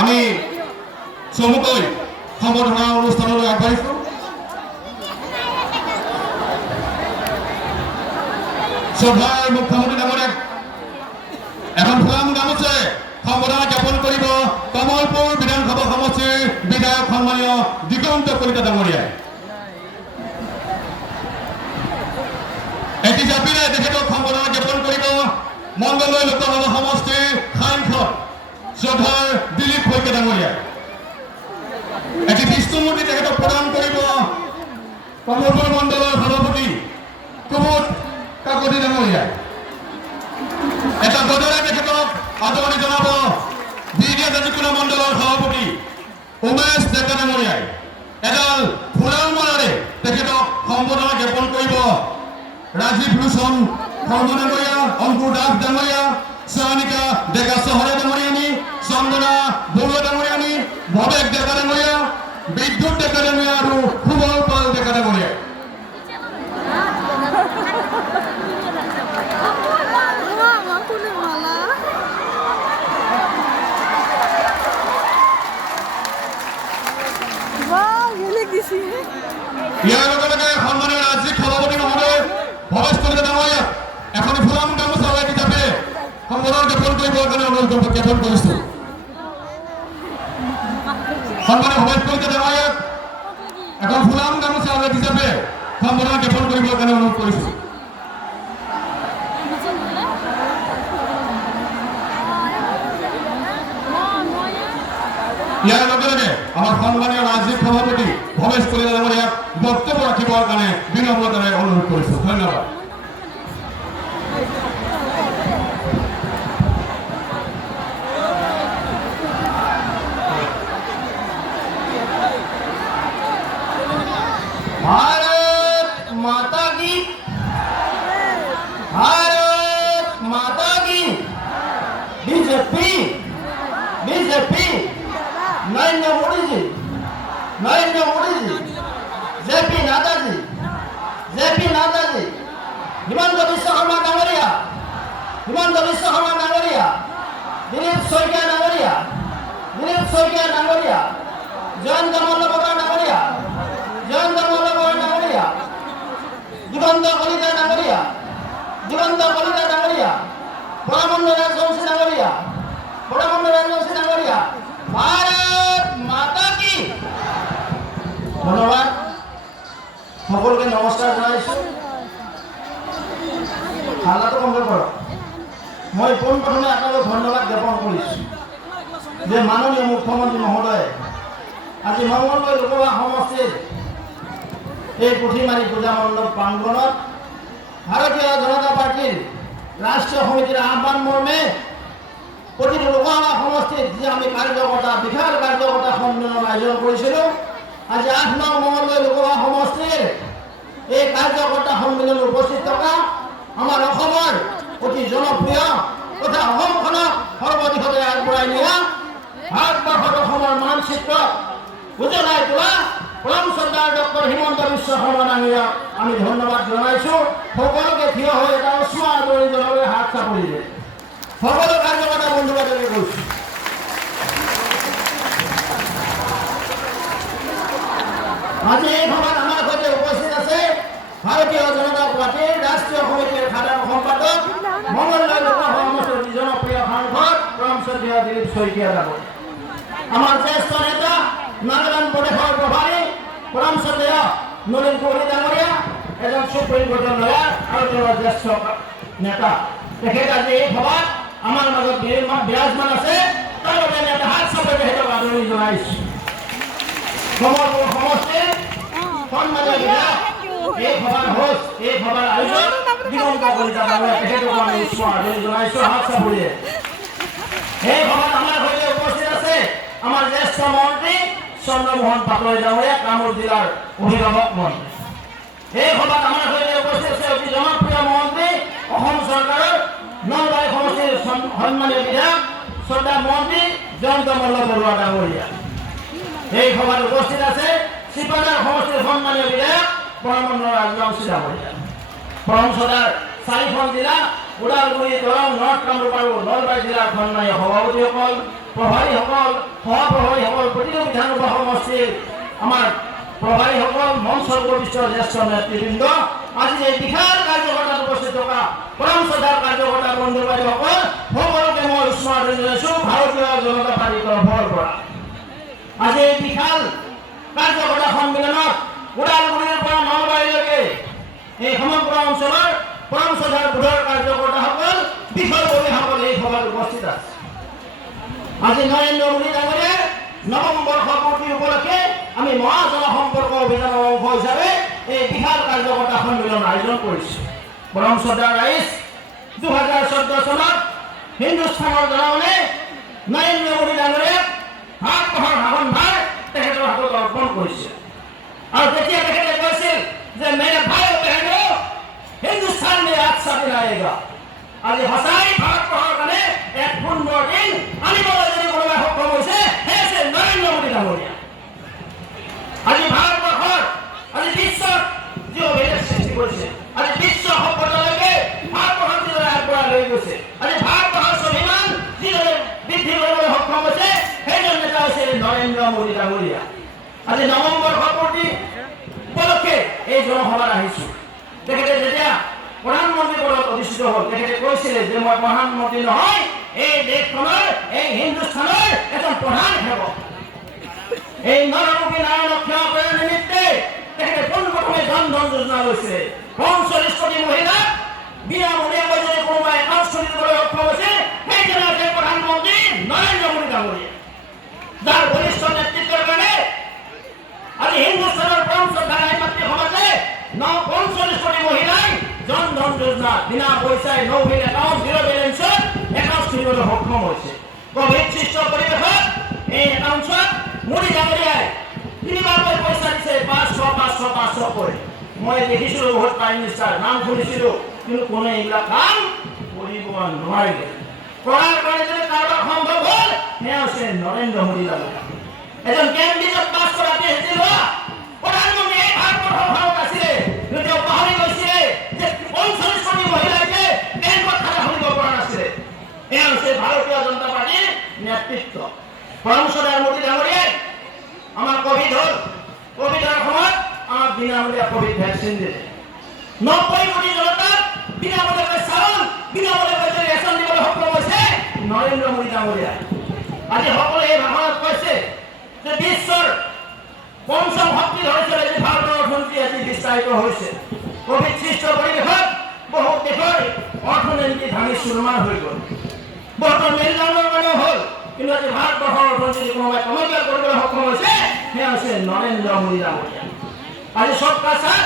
আমি চমুকৈ সম্বৰ্ধনা অনুষ্ঠানলৈ আগবাঢ়িছোঁ। শ্ৰদ্ধাৰ মুখ্যমন্ত্ৰী ডাঙৰীয়াক এখন ফুলাম গামোচাৰে সম্বৰ্ধনা জ্ঞাপন কৰিব কমলপুৰ বিধানসভা সমষ্টিৰ বিধায়ক সন্মানীয় দিগন্ত কলিতা ডাঙৰীয়াই। এটি জাপিৰে তেখেতক সম্বৰ্ধনা জ্ঞাপন কৰিব মংগলদৈ লোকসভা সমষ্টিৰ সাংসদ শ্ৰদ্ধাৰ দিলীপ শইকীয়া ডাঙৰীয়াই। এটি বিষ্ণুমূৰ্তি তেখেতক প্ৰদান কৰিব কমলপুৰ মণ্ডলৰ সভাপতি কুমুদ কাকতি ডাঙৰীয়াই। এটা গদৰে তেখেতক আদৰণি জনাব বিডিয়া জাতিকুলা মণ্ডলৰ সভাপতি উমেশ ডেকা ডাঙৰীয়াই। এডাল ফুলাৰ মালাৰে তেখেতক সম্বৰ্ধনা জ্ঞাপন কৰিব ৰাজীৱ লোচন শৰ্মা ডাঙৰীয়া, অংকুৰ দাস ডাঙৰীয়া, চয়নিকা ডেকা চহৰীয়া ডাঙৰীয়ানী, চন্দনা বৰুৱা ডাঙৰীয়ানী, ভৱেশ ডেকা ডাঙৰীয়া, বিদ্যুৎ ডেকা ডাঙৰীয়া আৰু সুবল পাল ডেকা ডাঙৰীয়া। ইয়াৰ লগে লগে সন্মানীয় ৰাজ্যিক সভাপতি মহোদয় ভৱেশ কলিতা ডাঙৰীয়াক এখন ফুলাম গামোচা হিচাপে সম্বৰ্ধনা জ্ঞাপন কৰিবৰ কাৰণে অনুৰোধ জ্ঞাপন কৰিছোঁ। সন্মানীয় ভৱেশ কলিতা ডাঙৰীয়াক এখন ফুলাম গামোচা হিচাপে সম্বৰ্ধনা জ্ঞাপন কৰিবৰ কাৰণে অনুৰোধ কৰিছোঁ। ইয়াৰ লগে লগে আমাৰ সন্মানীয় ৰাজ্যিক সভাপতি ভৱেশ কলিতা ডাঙৰীয়াক বক্তব্য ৰাখিবৰ কাৰণে বিনম্ৰতাৰে অনুৰোধ কৰিছোঁ। ধন্যবাদ। भारत माता की, भारत माता की। BJP BJP Narendra Modi ji, Narendra Modi ji, JP Nadda ji, JP Nadda ji, Himanta Biswa Sharma डांगरिया, हिमंत बिश्व शर्मा डांगरिया, दिलीप शइकिया डांगरिया, दिलीप शइकिया डांगरिया, जयंत मल्ल बरा डांगरिया, जयंत मल्ल बरा डांगरिया, दिगंत कलिता डांगरिया, दिगंत कलिता डांगरिया, परामंड राजवंशी डांगरिया, परामंड राजवंशी डांगरिया। भारत माता की। ধন্যবাদ। সকলকে নমস্কাৰ জনাইছোঁ। খানাটো কমপ্লিট কৰক। মই পোনপ্ৰথমে আপোনালোকক ধন্যবাদ জ্ঞাপন কৰিছোঁ যে মাননীয় মুখ্যমন্ত্ৰী মহোদয়ে আজি মংগলদৈ লোকসভা সমষ্টিৰ এই পুথিমাৰী পূজা মণ্ডপ প্ৰাংগণত ভাৰতীয় জনতা পাৰ্টীৰ ৰাষ্ট্ৰীয় সমিতিৰ আহ্বান মৰ্মে প্ৰতিটো লোকসভা সমষ্টিত যে আমি কাৰ্যকৰ্তা বিশাল কাৰ্যকৰ্তা সন্মিলন আয়োজন কৰিছিলোঁ, আজি ৮ নং মংগলদৈ লোকসভা সমষ্টিৰ এই কাৰ্যকৰ্তা সন্মিলনত উপস্থিত থকা আমাৰ অসমৰ অতি জনপ্ৰিয় তথা অসমখনক সৰ্বদিশতে আগবঢ়াই নিয়া ভাৰতবৰ্ষত অসমৰ মানচিত্ৰ উজ্বলাই তোলা পৰম শ্ৰদ্ধাৰ ডক্টৰ হিমন্ত বিশ্ব শৰ্মা ডাঙৰীয়াক আমি ধন্যবাদ জনাইছোঁ। সকলোকে থিয় হৈ এটা উষ্ম আদৰণি জনাবলৈ হাত চাপৰি দিয়ে। সকলো কাৰ্যকৰ্তা বন্ধু বান্ধৱী কৈছোঁ। আজি এই সভাত আমাৰ সৈতে উপস্থিত আছে ভাৰতীয় জনতা পাৰ্টীৰ ৰাষ্ট্ৰীয় সমিতিৰ সাধাৰণ সম্পাদক মংগলদৈ লোকসভা সমষ্টিৰ জনপ্ৰিয় সাংসদ পৰম শ্ৰদ্ধেয় দিলীপ শইকীয়া ডাঙৰীয়া, আমাৰ জ্যেষ্ঠ নেতা নাগালেণ্ড প্ৰদেশৰ প্ৰভাৰী পৰম শ্ৰদ্ধেয় নলিন কোহলি ডাঙৰীয়া, এজন সুপ্ৰিম কোৰ্টৰ লয়াৰ আৰু তেওঁৰ জ্যেষ্ঠ নেতা। তেখেত আজি এই সভাত আমাৰ মাজত বিৰাজমান আছে। তাৰ বাবে আমি এটা হাত চাপৰি তেখেতক আদৰণি জনাইছোঁ। কমলপুৰ সমষ্টিৰ সন্মানীয় বিধায়ক, এই সভাৰ হোষ্ট, এই সভাৰ আয়োজক দিগন্ত কলিতা ডাঙৰীয়া, তেখেতক আমি উষ্ম আদৰণি জনাইছোঁ হাত চাপৰিয়ে। এই সভাত আমাৰ সৈতে উপস্থিত আছে আমাৰ জ্যেষ্ঠ মন্ত্ৰী চন্দ্ৰমোহন পাটোৱাৰী ডাঙৰীয়া, কামৰূপ জিলাৰ অভিভাৱক মন্ত্ৰী। এই সভাত আমাৰ সৈতে উপস্থিত আছে অতি জনপ্ৰিয় মন্ত্ৰী অসম চৰকাৰৰ নলবাৰী সমষ্টিৰ সন্মানীয় বিধায়ক শ্ৰদ্ধা মন্ত্ৰী জয়ন্ত মল্ল বৰুৱা ডাঙৰীয়া। এই সভাত উপস্থিত আছে শিপাজাৰ সমষ্টিৰ সন্মানীয় বিধায়ক পৰমন্দ ৰাজবংশী ডাঙৰীয়া। পৰম শ্ৰদ্ধাৰ 4খন জিলা ওদালগুৰি দৰং নৰ্থ কামৰূপ আৰু নলবাৰী জিলাৰ সন্মানীয় সভাপতিসকল, প্ৰভাৰীসকল, সহপ্ৰভাৰীসকল, প্ৰতিটো বিধানসভা সমষ্টিৰ আমাৰ প্ৰভাৰীসকল, মঞ্চৰ উপবিষ্ট জ্যেষ্ঠ নেতৃবৃন্দ, আজি এই বিশাল কাৰ্যকৰ্তাত উপস্থিত থকা পৰম শ্ৰদ্ধাৰ কাৰ্যকৰ্তা বন্ধু বান্ধৱীসকল, সকলোকে মই উষ্ম আদৰণি জনাইছোঁ ভাৰতীয় জনতা পাৰ্টীৰ তৰফৰ পৰা। আজি এই বিশাল কাৰ্যকৰ্তা সন্মিলনত ওদালগুৰিৰ পৰা নলবাৰীলৈকে এই সমগ্ৰ অঞ্চলৰ পৰম শ্ৰদ্ধাৰ বুধৰ কাৰ্যকৰ্তাসকল, বিষয়ববীয়াসকল এই সভাত উপস্থিত আছে। আজি নৰেন্দ্ৰ মোদী ডাঙৰীয়াৰ নৱম বৰ্ষ পূৰ্তি উপলক্ষে আমি মহাজন সম্পৰ্ক অভিযানৰ অংশ হিচাপে এই বিশাল কাৰ্যকৰ্তা সন্মিলন আয়োজন কৰিছোঁ। পৰম শ্ৰদ্ধাৰ ৰাইজ 2014 চনত হিন্দুস্তানৰ জনগণে নৰেন্দ্ৰ মোদী ডাঙৰীয়াক ভাৰতবৰ্ষৰ শাসনভাৰ তেখেতৰ হাতত অৰ্পণ কৰিছে আৰু তেতিয়া তেখেতে কৈছিল যে মেৰে ভাই বহনো হিন্দুস্তান মে আজ স্বাধীন আয়েগা। আজি সঁচাই ভাৰতবৰ্ষৰ কাৰণে এক সুন্দৰ দিন আনিবলৈ যদি কোনোবাই সক্ষম হৈছে সেই হৈছে নৰেন্দ্ৰ মোদী ডাঙৰীয়া। আজি ভাৰতবৰ্ষৰ আজি বিশ্বত যি অভিলেখ সৃষ্টি কৰিছে, আজি বিশ্ব সভ্যতালৈকে ভাৰতবৰ্ষৰ যিদৰে আগবঢ়াই লৈ গৈছে, আজি ভাৰতবৰ্ষৰ স্বাভিমান যিদৰে বৃদ্ধি কৰিবলৈ সক্ষম হৈছে, সেইজন নেতা হৈছে নৰেন্দ্ৰ মোদী ডাঙৰীয়া। আজি নৱম বৰ্ষ পূৰ্তি উপলক্ষে এই জনসভাত আহিছোঁ। তেখেতে যেতিয়া প্ৰধানমন্ত্ৰী পদত অধিষ্ঠিত হ'ল, তেখেতে কৈছিলে যে মই প্ৰধানমন্ত্ৰী নহয়, এই দেশখনৰ এই হিন্দুস্তানৰ এজন প্ৰধান সেৱক। এই নৰৰূপী নাৰায়ণক সেৱা কৰাৰ নিমিত্তে তেখেতে পোনপ্ৰথমে জন ধন যোজনা লৈছে। 45 কোটি মহিলাক বিনামূলীয়াকৈ যদি কোনোবাই একাউণ্ট খুলি দিবলৈ সক্ষম হৈছে, সেইজন হৈছে প্ৰধানমন্ত্ৰী নৰেন্দ্ৰ মোদী ডাঙৰীয়া, যাৰ বলিষ্ঠ নেতৃত্বৰ কাৰণে আজি হিন্দুস্তানৰ পৰম শ্ৰদ্ধাৰ মাতৃ সমাজে 45 কোটি মহিলাই জন ধন যোজনা বিনা পইচাই নৌবিল একাউণ্ট জিৰ' বেলেঞ্চত একাউণ্ট খুলিবলৈ সক্ষম হৈছে। কোভিড সৃষ্ট পৰিৱেশত এই একাউণ্টত মোদী ডাঙৰীয়াই তিনিবাৰকৈ পইচা দিছে, 500 কৰি। মই দেখিছিলোঁ বহুত প্ৰাইম মিনিষ্টাৰ নাম শুনিছিলোঁ, কিন্তু কোনে এইবিলাক কাম কৰিব নোৱাৰিলে। কৰাৰ কাৰণে যদি কাৰোবাৰ সম্ভৱ হ'ল, সেয়া হৈছে নৰেন্দ্ৰ মোদী ডাঙৰীয়া। এজন কেন্দ্ৰীয় পাছ কৰা পিএইচডি লোৱা প্ৰধানমন্ত্ৰী এই ভাৰতবৰ্ষৰ ভাৰত আছিলে, কিন্তু তেওঁ পাহৰি গৈছিলে যে 45 কোটি মহিলাকে বেংকত খাতা খুলিব পৰা নাছিলে। এয়া হৈছে ভাৰতীয় জনতা পাৰ্টীৰ নেতৃত্ব। পৰম শ্ৰদ্ধাৰ মোদী ডাঙৰীয়াই আমাৰ কোভিড হ'ল, কোভিডৰ সময়ত আমাক বিনামূলীয়া কোভিড ভেকচিন দিলে। 90 কোটি জনতাক বিনামূলীয়াকৈ চাউল, বিনামূলীয়াকৈ ৰেচন দিবলৈ সক্ষম হৈছে নৰেন্দ্ৰ মোদী ডাঙৰীয়াই। আজি সকলোৱে এই ভাষণত কৈছে যে বিশ্বৰ পঞ্চম শক্তি ধৰিছে যে ভাৰতৰ অৰ্থনীতি আজি বিস্তাৰিত হৈছে। কোভিড সৃষ্ট পৰিৱেশত বহুত দেশৰ অৰ্থনীতি ভাঙি চুৰমাৰ হৈ গ'ল, বহুতো মেৰুদণ্ডৰ কাৰণেও হ'ল, কিন্তু আজি ভাৰতবৰ্ষৰ অৰ্থনীতি কোনোবাই টনকিয়াল কৰিবলৈ সক্ষম হৈছে, সেয়া হৈছে নৰেন্দ্ৰ মোদী ডাঙৰীয়া। আজি চবকা সাথ